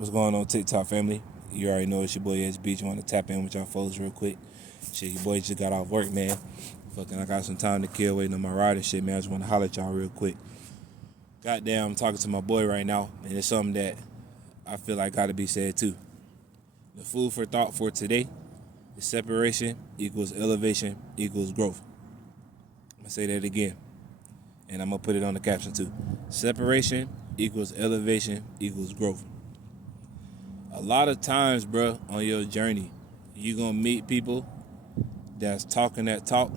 What's going on, TikTok family? You already know it's your boy SB. You want to tap in with y'all folks real quick. Shit, your boy just got off work, man. Fucking, I got some time to kill waiting on my ride and shit, man. I just want to holler at y'all real quick. Goddamn, I'm talking to my boy right now, and it's something that I feel like got to be said too. The food for thought for today is separation equals elevation equals growth. I'm going to say that again, and I'm going to put it on the caption too. Separation equals elevation equals growth. A lot of times, bro, on your journey, you're going to meet people that's talking that talk,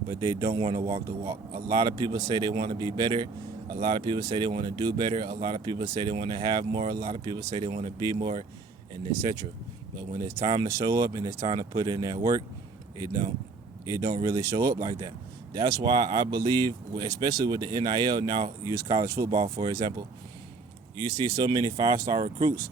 but they don't want to walk the walk. A lot of people say they want to be better. A lot of people say they want to do better. A lot of people say they want to have more. A lot of people say they want to be more, and etc. But when it's time to show up and it's time to put in that work, it don't really show up like that. That's why I believe, especially with the NIL now, use college football, for example, you see so many 5-star recruits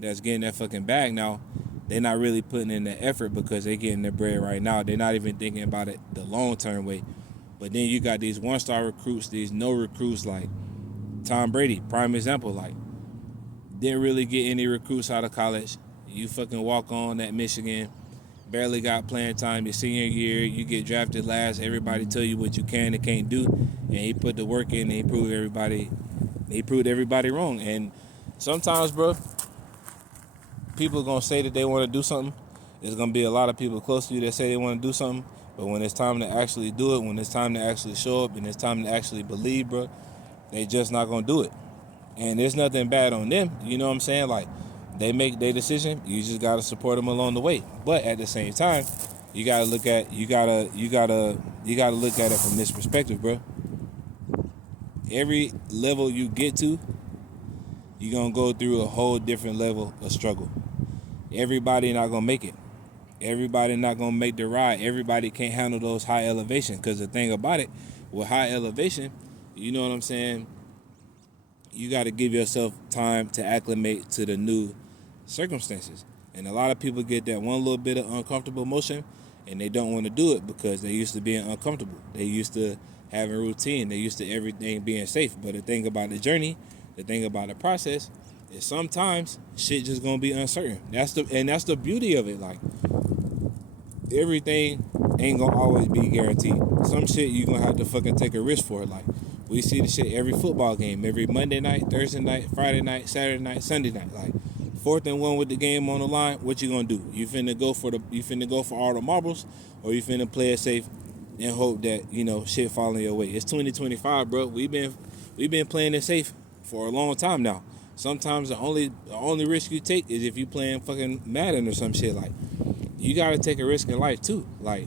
that's getting that fucking bag now. They're not really putting in the effort because they're getting their bread right now. They're not even thinking about it the long-term way. But then you got these 1-star recruits, these no recruits like Tom Brady, prime example, like didn't really get any recruits out of college. You fucking walk on at Michigan, barely got playing time your senior year, you get drafted last, everybody tell you what you can and can't do, and he put the work in and he proved everybody wrong. And sometimes, bro, people are going to say that they want to do something. There's going to be a lot of people close to you that say they want to do something, but when it's time to actually do it, when it's time to actually show up, and it's time to actually believe, bro, they just not going to do it. And there's nothing bad on them, you know what I'm saying? Like, they make their decision, you just got to support them along the way. But at the same time, you got to look at it from this perspective, bro. Every level you get to, you're going to go through a whole different level of struggle. Everybody not going to make it. Everybody not going to make the ride. Everybody can't handle those high elevation. Because the thing about it, with high elevation, you know what I'm saying, you got to give yourself time to acclimate to the new circumstances. And a lot of people get that one little bit of uncomfortable motion, and they don't want to do it because they used to being uncomfortable. They used to having routine. They used to everything being safe. But the thing about the journey, the thing about the process, is sometimes shit just gonna be uncertain. That's the beauty of it. Like, everything ain't gonna always be guaranteed. Some shit you gonna have to fucking take a risk for. Like, we see the shit every football game, every Monday night, Thursday night, Friday night, Saturday night, Sunday night. Like, 4th and 1 with the game on the line, what you gonna do? You finna go for all the marbles, or you finna play it safe and hope that, you know, shit fall in your way? It's 2025, bro. We've been playing it safe for a long time now. Sometimes the only risk you take is if you playing fucking Madden or some shit. Like, you gotta take a risk in life too. Like,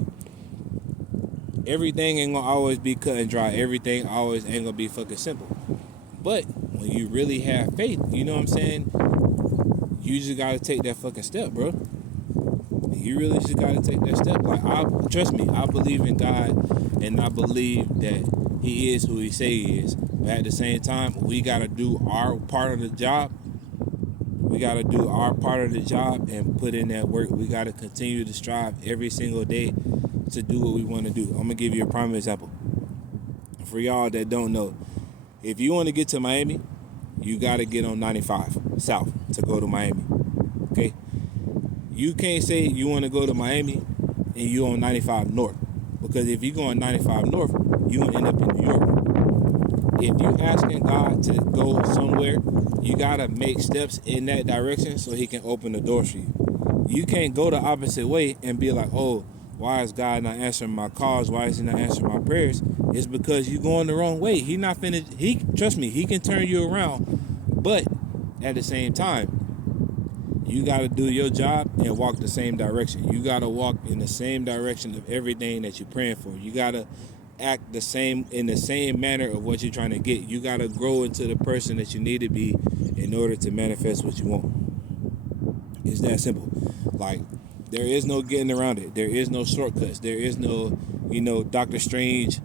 everything ain't gonna always be cut and dry. Everything always ain't gonna be fucking simple. But when you really have faith, you know what I'm saying, you just gotta take that fucking step, bro. You really just gotta take that step. Like, trust me, I believe in God, and I believe that He is who He say He is. But at the same time, we gotta do our part of the job. We gotta do our part of the job and put in that work. We gotta continue to strive every single day to do what we want to do. I'm gonna give you a prime example. For y'all that don't know, if you want to get to Miami, you gotta get on 95 South to go to Miami. Okay? You can't say you want to go to Miami and you on 95 North, because if you go on 95 North, you gonna end up in New York. If you asking God to go somewhere, you gotta make steps in that direction so He can open the doors for you. You can't go the opposite way and be like, oh, why is God not answering my calls? Why is He not answering my prayers? It's because you going the wrong way. Trust me, He can turn you around. But at the same time, you got to do your job and walk the same direction. You got to walk in the same direction of everything that you're praying for. You got to act in the same manner of what you're trying to get. You got to grow into the person that you need to be in order to manifest what you want. It's that simple. Like, there is no getting around it. There is no shortcuts. There is no, Doctor Strange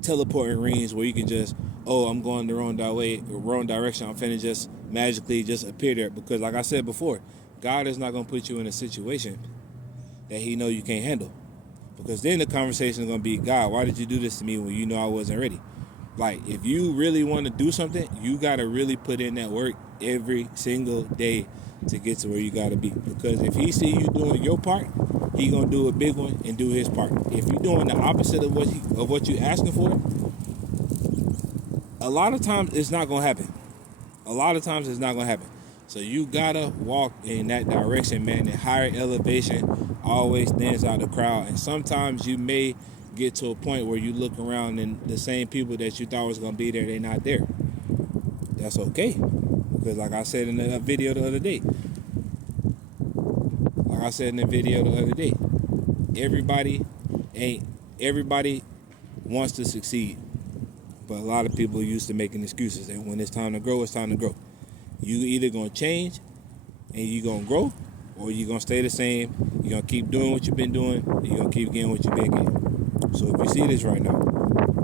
teleporting rings where you can just, I'm going the wrong direction. I'm finna just magically just appear there. Because like I said before, God is not going to put you in a situation that He know you can't handle. Because then the conversation is going to be, God, why did you do this to me when you know I wasn't ready? Like, if you really want to do something, you got to really put in that work every single day to get to where you gotta be. Because if he see you doing your part, he gonna do a big one and do his part. If you're doing the opposite of what you asking for, a lot of times it's not gonna happen. A lot of times it's not gonna happen. So you gotta walk in that direction, man. And higher elevation always stands out the crowd. And sometimes you may get to a point where you look around and the same people that you thought was gonna be there, they're not there. That's okay. Because like I said in the video the other day, everybody everybody wants to succeed. But a lot of people are used to making excuses. And when it's time to grow, it's time to grow. You either gonna change and you gonna grow, or you gonna stay the same. You're gonna keep doing what you've been doing, and you're gonna keep getting what you've been getting. So if you see this right now,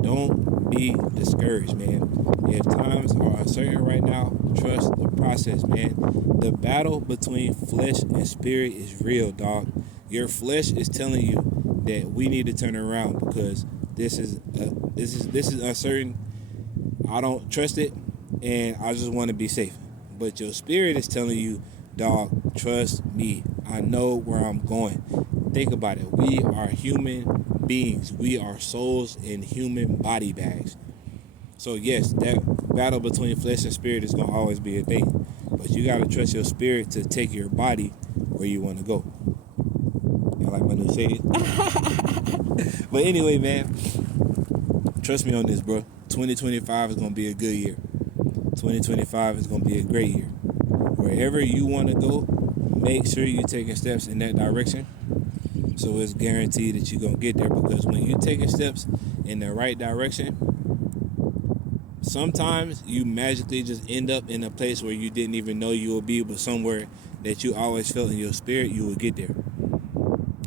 don't be discouraged, man. If times are uncertain right now, trust the process, man. The battle between flesh and spirit is real, dog. Your flesh is telling you that we need to turn around because this is uncertain. I don't trust it, and I just want to be safe. But your spirit is telling you, dog, trust me. I know where I'm going. Think about it. We are human beings. We are souls in human body bags. So yes, that battle between flesh and spirit is going to always be a thing. But you got to trust your spirit to take your body where you want to go. Y'all like my new shades? But anyway, man, trust me on this, bro. 2025 is going to be a good year. 2025 is going to be a great year. Wherever you want to go, make sure you're taking steps in that direction. So it's guaranteed that you're going to get there, because when you're taking steps in the right direction, sometimes you magically just end up in a place where you didn't even know you would be, but somewhere that you always felt in your spirit you would get there.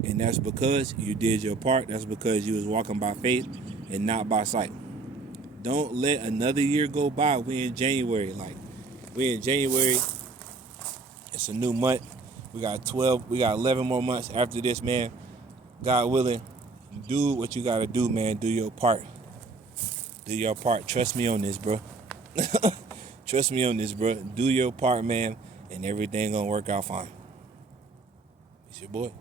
And that's because you did your part. That's because you was walking by faith and not by sight. Don't let another year go by. We in January. It's a new month. We got 11 more months after this, man. God willing, do what you got to do, man. Do your part. Do your part. Trust me on this, bro. Trust me on this, bro. Do your part, man, and everything gonna work out fine. It's your boy.